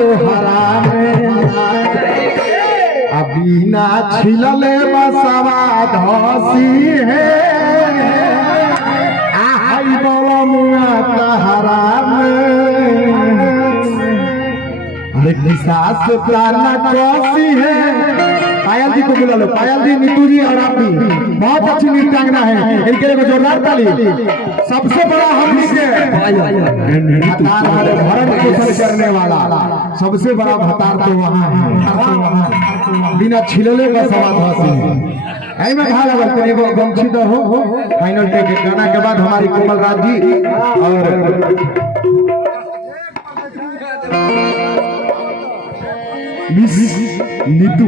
तुहरा अभी ना छिलले बसवा धसी है आई बलमुआ तहरा में सास प्राण कसी है। पायल जी को बुला लो, पायल जी, नीतू जी और आप भी बहुत अच्छी नृत्यांगना है, इनके लिए जोरदार ताली। सबसे बड़ा हम भरण पोषण करने वाला सबसे बड़ा भतार तो वहाँ है, बिना छिलले का सवाल हंसी आई में भाग लगते हैं। गमछी तो हो फाइनल टेक गाना के बाद हमारी कोमल राज जी और नीतू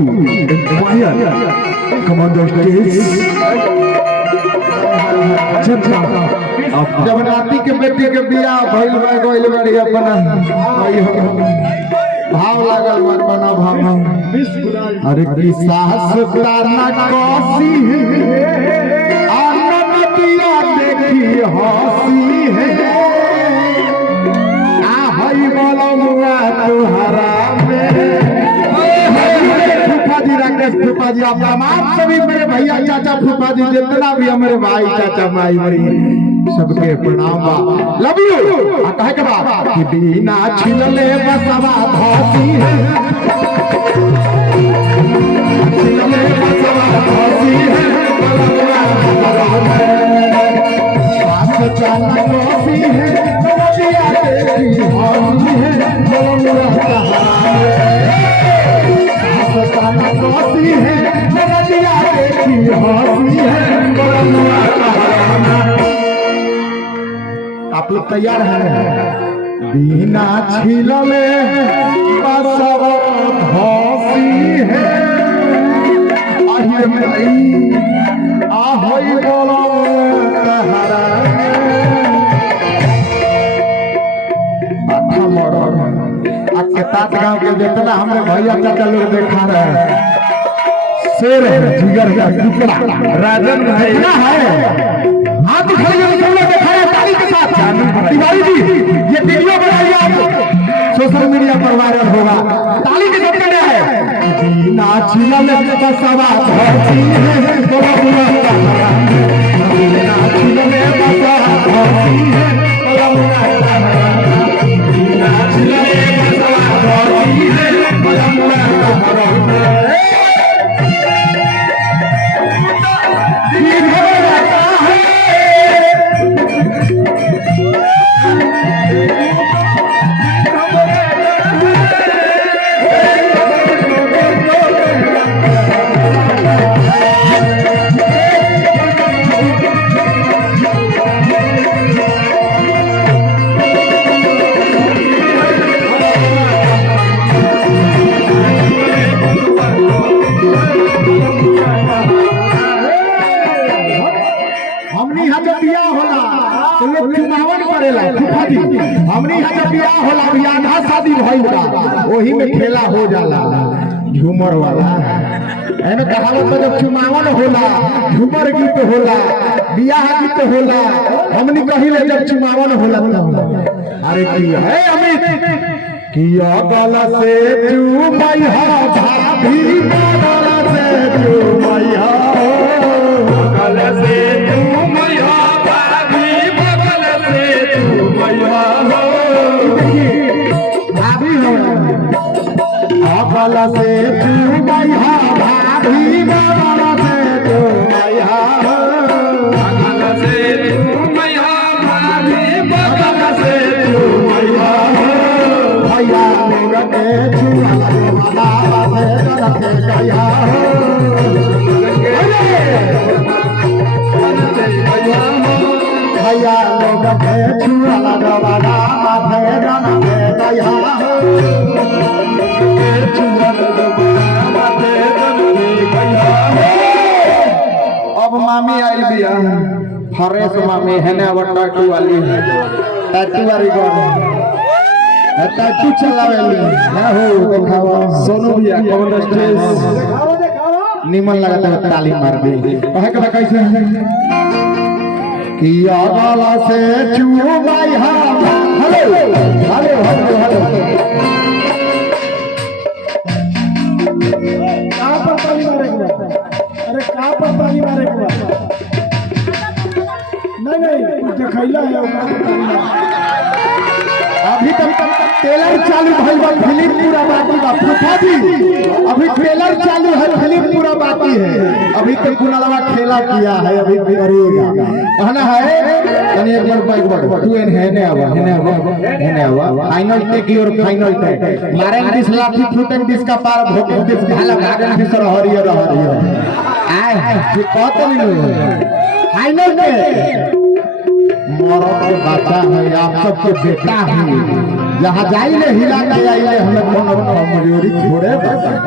कमांडर जब नाती के बेटी के बियाह भइल गइल बड़ी अपना भाव लागल बना भाव अरे की साहस प्रार्थना कसी आनंदिया देखी हसी है आ हई बलमुआ तुहरा फूफा जी, आप तमाम सभी मेरे भैया चाचा फूफा जी जितना भी हमारे भाई चाचा माई भाई सबके प्रणाम लव यू। कहे के बाद कि बिना छिलले बसवा धसी है छिलले बसवा धसी है सास चाल कसी है नदिया देखी हसी है बलमुआ हसी है नदिया देखी हसी है बलमुआ आप लोग तैयार हैं? बिना छिलले बसवा धसी है आही बलमुआ तहरा गाँव के जितना हमने भैया चाचा लोग देखा रहे हैं शेर है जिगर का टुकड़ा राजन भाई ना है हाथ दिखाइए दिखाया ताली के साथ तिवारी जी ये वीडियो बनाइए आप सोशल मीडिया पर वायरल होगा ताली के साथ है ना छिलले बसवा धसी है बलमुआ ना छिलले बसवा धसी है बलमुआ ना छिलले हमने यहाँ जब बियाह होला बियाह शादी भइल वही में खेला हो जाला झूमर वाला एने कहावत में जब चुमावन होला झूमर गीत होला बियाह गीत होला हमनी कहिले जब चुमावन होला अरे की है अमित किया गला से चुमैया भाभी गला से चुमैया गला से चुमैया भाभी गला से चुमैया गला से चुमैया भाभी गला से चुमैया गला से चुमैया भाभी गला से चुमैया भैया मेरा के छुआ वाला से रखे गया भैया लोग के छुआ वाला से रखे गया अब मामी आई बिया फरेश मामी है ना वो टैटू वाली टैटू वाली टैटू चलावेली ना हो दिखावा सोनू भैया कौन स्टेज निमन लगता है ताली मार दी कहे के कैसे कि गला से चुमैया hello hello hello hello trailer चालू भइल बा, फिल्म पूरा बाकी बा फूफा जी। अभी ट्रेलर चालू है, फिल्म पूरा बाकी है। अभी तो कुनालवा खेला किया है, अभी करेगा कहना है। तनी एक बार तू हेने आवा final take your final take मारेंगे दिस लाठी फूटेंगे दिसका पार भोग दिस भाला भागन दिस रहरिया आए जे कहत नहीं फाइनल टेक मरद के बच्चा है, आप सबके बेटा है। जहाँ जाइले हिला के आइले हमें कोनो कमजोरी छोड़े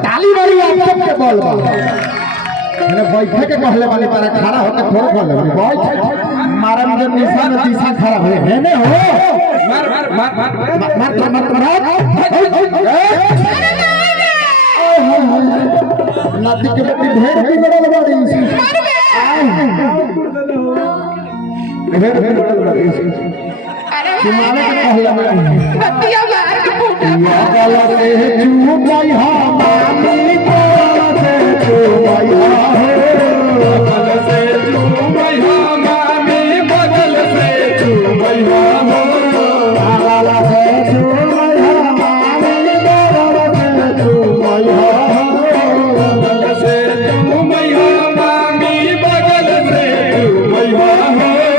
ताली मारी आप सबके बोल बा मैंने बैठे के कहले वाली पारा खड़ा होके थोड़ा बोल बैठ मारा में निशा में दिशा खड़ा है हेने हो मार नाती के बेटी ढेर की बड़ल बाड़ी ढेर बड़ल बाड़ी तुम्हारे के कहले बतिया मार के फूट या गला से चूक गई हां